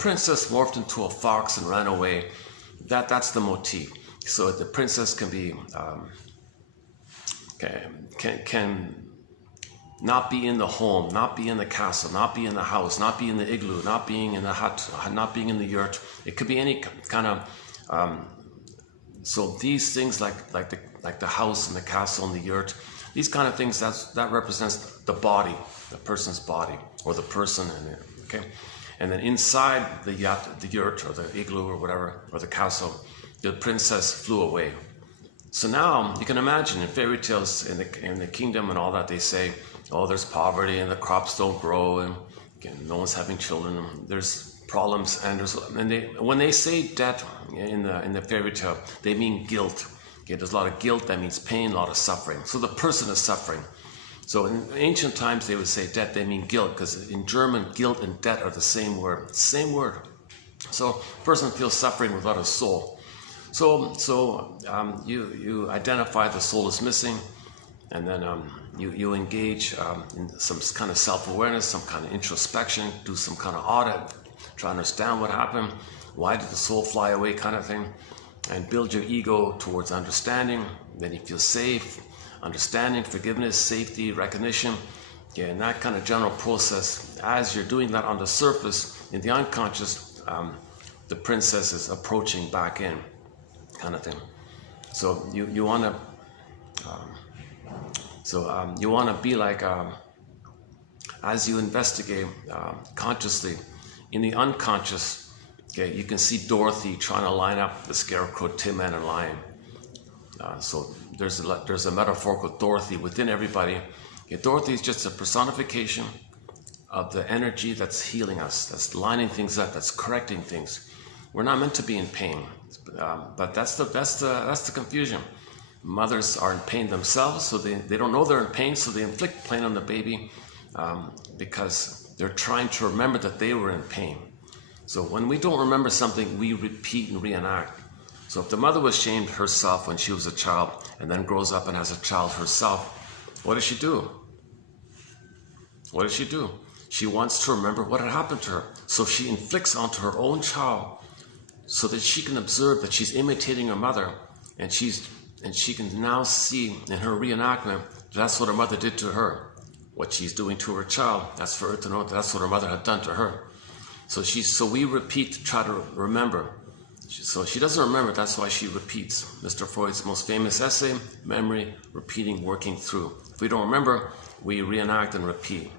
princess morphed into a fox and ran away. That's the motif. So the princess can be can not be in the home, not be in the castle, not be in the house, not be in the igloo, not being in the hut, not being in the yurt. It could be any kind of. So these things like the house and the castle and the yurt, these kind of things, that represents the body, the person's body, or the person in it. Okay, and then inside the yurt or the igloo or whatever, or the castle, the princess flew away. So now you can imagine in fairy tales in the kingdom and all that, they say, oh, there's poverty and the crops don't grow and no one's having children. And there's problems and when they say death in the fairy tale, they mean guilt. Okay, there's a lot of guilt. That means pain, a lot of suffering. So the person is suffering. So in ancient times they would say death. They mean guilt, because in German guilt and death are the same word. Same word. So a person feels suffering without a soul. So you identify the soul is missing, and then you engage in some kind of self-awareness, some kind of introspection, do some kind of audit, try to understand what happened, why did the soul fly away, kind of thing, and build your ego towards understanding. Then you feel safe, understanding, forgiveness, safety, recognition. Yeah, and that kind of general process. As you're doing that on the surface, in the unconscious, the princess is approaching back in, kind of thing. So you want to. You want to be like, as you investigate consciously, in the unconscious, okay, you can see Dorothy trying to line up the Scarecrow, Tin Man, and Lion. So there's a metaphorical Dorothy within everybody. Okay, Dorothy is just a personification of the energy that's healing us, that's lining things up, that's correcting things. We're not meant to be in pain, but that's the confusion. Mothers are in pain themselves, so they don't know they're in pain, so they inflict pain on the baby because they're trying to remember that they were in pain. So when we don't remember something, we repeat and reenact. So if the mother was shamed herself when she was a child and then grows up and has a child herself, what does she do? What does she do? She wants to remember what had happened to her. So she inflicts onto her own child so that she can observe that she's imitating her mother, and she can now see in her reenactment that's what her mother did to her. What she's doing to her child, that's for her to know that's what her mother had done to her. So we repeat to try to remember. So she doesn't remember, that's why she repeats. Mr. Freud's most famous essay, memory, repeating, working through. If we don't remember, we reenact and repeat.